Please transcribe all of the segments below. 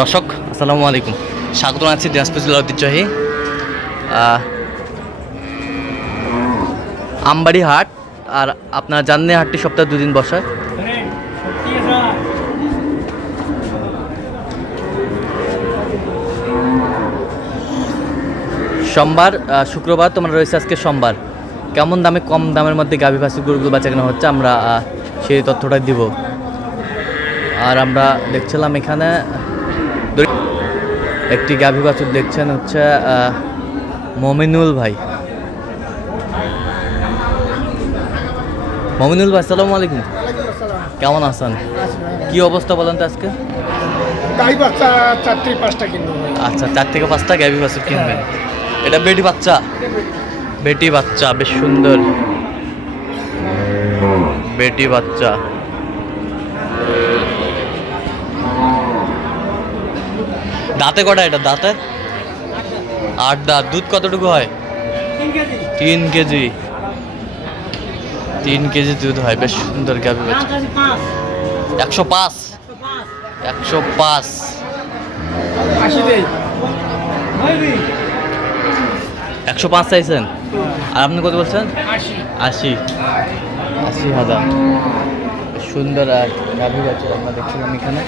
দর্শক, আসসালামু আলাইকুম। স্বাগত আছি দিনাজপুর জেলার ঐতিহ্যবাহী আমবাড়ি হাট। আর আপনার জাননি হাটটি সপ্তাহে দুদিন বসে। সোমবার শুক্রবার তোমার রয়েছে আজকে সোমবার। কেমন দামে, কম দামের মধ্যে গাভী ভাসি গরুগুলো বেচা কেনা হচ্ছে, আমরা সেই তথ্যটা দিব। আর আমরা দেখছিলাম এখানে একটি গাভী বাছুর দেখছেন হচ্ছে মমিনুল ভাই। মমিনুল ভাই আসসালামু আলাইকুম। কেমন আছেন? কি অবস্থা বলেন তো আজকে? আচ্ছা চার থেকে পাঁচটা গাভী বাছুর কিনবেন। এটা বেটি বাচ্চা? বেটি বাচ্চা বেশ সুন্দর। বেটি বাচ্চা। দাঁতে কটা এটা দাঁতে? আট দাঁত। দুধ কতটুকু হয়? তিন কেজি। তিন কেজি দুধ হয়। বেশ সুন্দর গাভী বাচ্চা। একশো পাঁচ। একশো পাঁচ। একশো পাঁচ চাইছেন? আর আপনি কত বলছেন? আশি। আশি। হাজার। সুন্দর আর গাভী আছে আমরা দেখছিলাম এখানে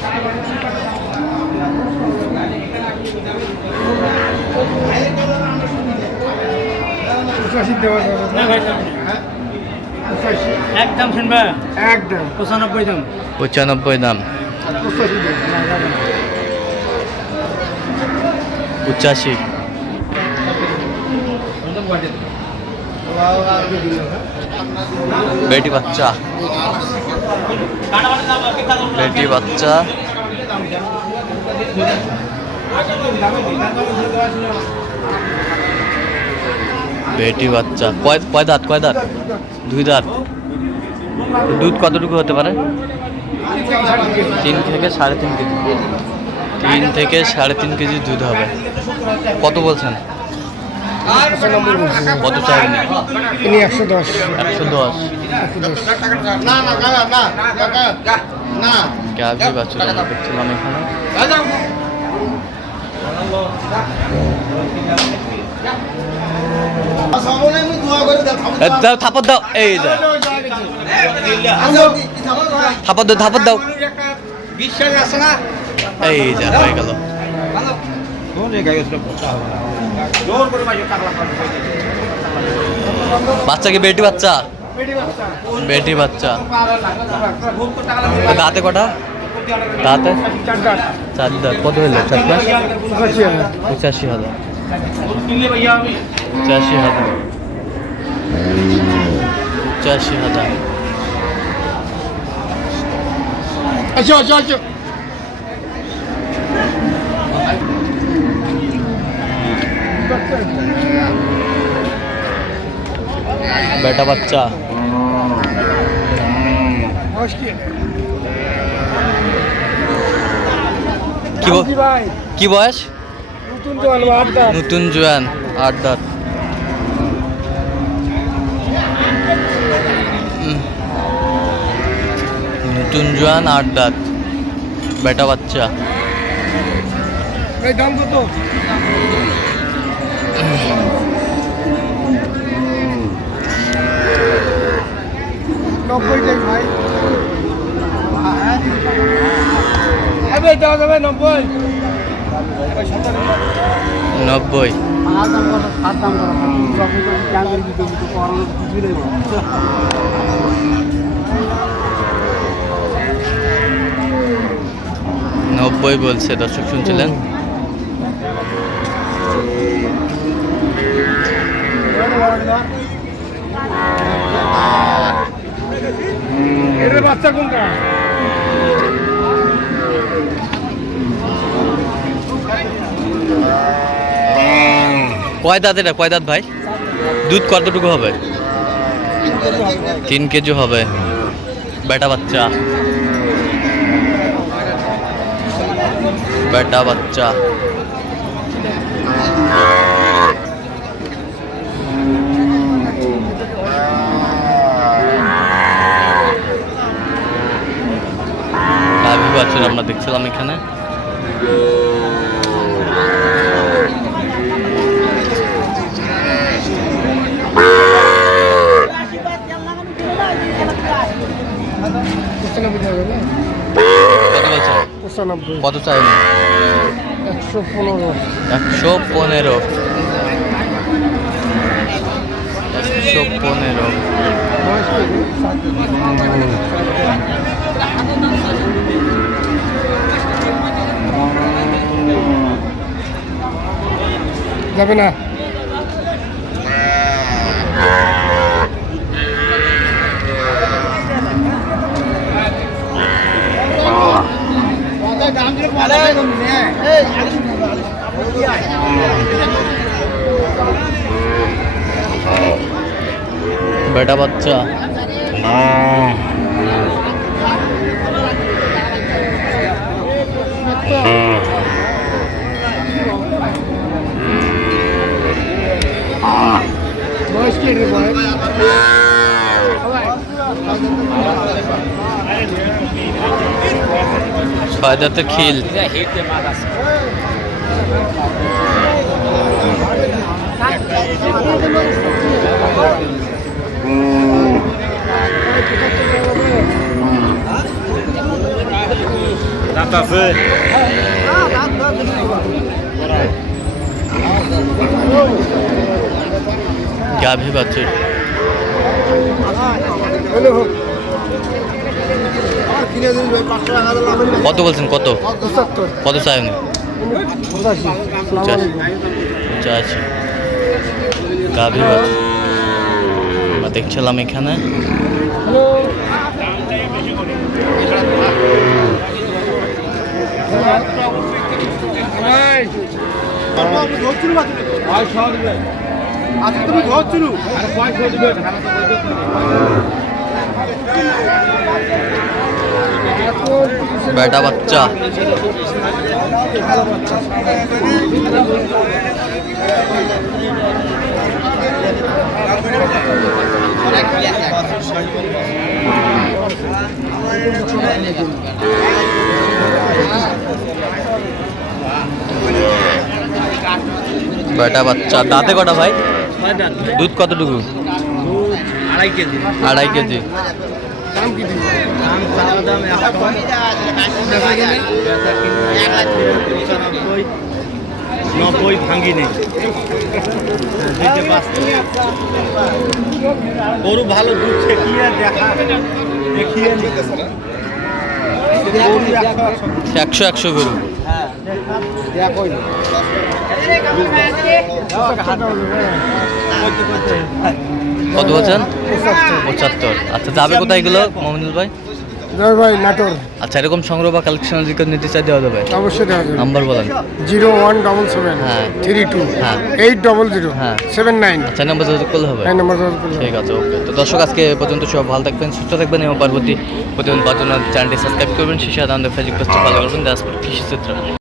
পঁচাশি দেওয়া যাবে না হ্যাঁ? পঁচাশি একদম শুনবে? একদম। পঁচানব্বই দাম। পঁচানব্বই দাম। পঁচাশি বেটি বাচ্চা। বেটি বাচ্চা। বেটি বাচ্চা। কয় কয় দাঁত কয় দাঁত? দুই দাঁত। দুধ কতটুকু হতে পারে? তিন থেকে সাড়ে তিন কেজি। তিন থেকে সাড়ে তিন কেজি দুধ হবে। কত বলছেন? কত চাইবেন? ইনি একশো দশ। একশো দশ। গাভি বাছুর দেখছিলাম এখানে। দাও থাপর দাও। এই যা। থাপর দাও থাপর দাও। এই যা হয়ে গেল। বাচ্চা? কি বেটি বাচ্চা। বেটি বাচ্চা। দাঁতে কটা? দাঁতে চার দাঁত চার দাঁত কত হইল চার মাস পঁচাশি হাজার। পঁচাশি হাজার। পঁচাশি হাজার। পঁচাশি হাজার আচ্ছা আচ্ছা আচ্ছা। বেটা বাচ্চা। বয়স কি? কি বয়স? নতুন জোয়ান আট দাঁত। নতুন জোয়ান আট দাঁত। বেটা বাচ্চা। দাম কত? নব্বই ভাই। নব্বই। নব্বই। বলছে দর্শক শুনছিলেন? বাচ্চা কোনটা? কয় দাঁত এটা? কয় দাঁত ভাই? দুধ কতটুকু হবে? তিন কেজি হবে। বেটা বাচ্চা। বেটা বাচ্চা। বাছুর আমরা দেখছিলাম এখানে। কত চাই? একশো পনেরো। একশো পনেরো একশো পনেরো বয়স কত? যাবে না বেটা বাচ্চা বয়স কি রে বয়স ছয় দাঁতের খিল গাভী বাচ্চা কত বলছেন? কত? কত চাই উনি দেখছিলাম এখানে। হ্যালো আচ্ছা তুমি ঘর ধরছিল বেটা বাচ্চা। বেটা বাচ্চা। দাঁতে কটা ভাই? দুধ কতটুকু? আড়াই কেজি। আড়াই নব্বই ভাঙ্গি নেই। দিতে পারছি গরু ভালো দুধ ছেকিয়ে দেখা দেখিয়ে একশো একশো একশো গরু। কত বলছেন? পঁচাত্তর। আচ্ছা যাবে কোথায় এগুলো মোহাম্মদুল ভাই? ভাই নাটোর। আচ্ছা এরকম সংগ্রহ বা কালেকশন যদি নিতে চাই দেওয়া যাবে? অবশ্যই দেওয়া যাবে। নাম্বার বলেন। জিরো ওয়ান ডবল সেভেন হ্যাঁ। থ্রি টু হ্যাঁ। এইট ডবল জিরো হ্যাঁ। Seven nine. আচ্ছা নাম্বার যোগাযোগ করলে হবে? এই নম্বর যোগাযোগ করলে ঠিক আছে ওকে। তো দর্শক আজকে পর্যন্ত সব ভালো থাকবেন সুস্থ থাকবেন এবং পরবর্তী প্রতিদিন জন্য চ্যানেলটি সাবস্ক্রাইব করবেন। শিশু আনন্দ ফেসবুক পেজটি ফলো করবেন। দাসপুর কৃষি চিত্র